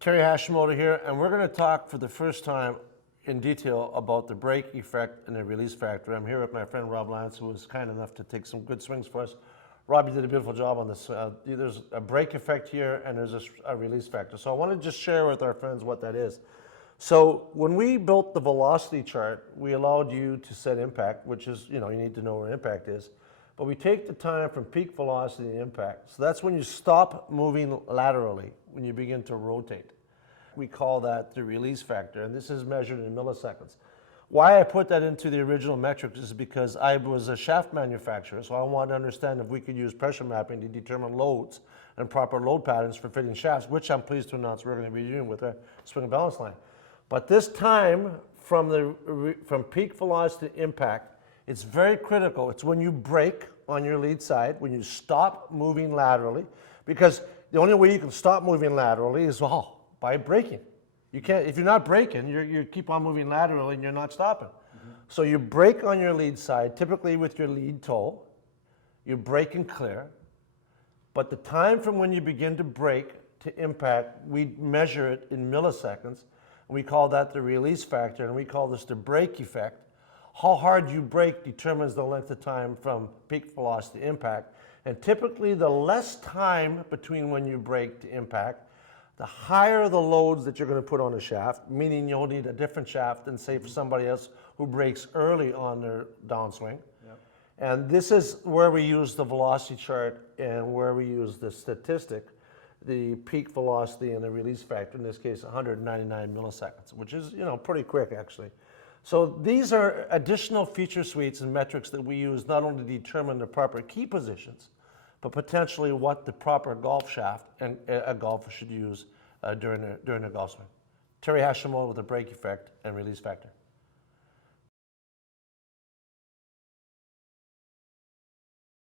Terry Hashimoto here, and we're going to talk for the first time in detail about the brake effect and the release factor. I'm here with my friend Rob Lance, who was kind enough to take some good swings for us. Rob, you did a beautiful job on this. There's a brake effect here, and there's a release factor. So I want to just share with our friends what that is. So when we built the velocity chart, we allowed you to set impact, which is, you need to know where impact is. But we take the time from peak velocity to impact. So that's when you stop moving laterally, when you begin to rotate. We call that the release factor, and this is measured in milliseconds. Why I put that into the original metrics is because I was a shaft manufacturer, so I wanted to understand if we could use pressure mapping to determine loads and proper load patterns for fitting shafts, which I'm pleased to announce we're going to be doing with a spring balance line. But this time, from peak velocity to impact, it's very critical. It's when you brake on your lead side, when you stop moving laterally, because the only way you can stop moving laterally is, by braking. You can't, if you're not braking, you keep on moving laterally and you're not stopping. So you brake on your lead side, typically with your lead toe. You brake and clear. But the time from when you begin to brake to impact, we measure it in milliseconds. And we call that the release factor, and we call this the brake effect. How hard you brake determines the length of time from peak velocity to impact. And typically, the less time between when you brake to impact, the higher the loads that you're going to put on a shaft, meaning you'll need a different shaft than, say, for somebody else who brakes early on their downswing. Yep. And this is where we use the velocity chart and where we use the statistic, the peak velocity and the release factor, in this case 199 milliseconds, which is pretty quick actually. So these are additional feature suites and metrics that we use not only to determine the proper key positions, but potentially what the proper golf shaft and a golfer should use during a golf swing. Terry Hashimoto with the brake effect and release factor.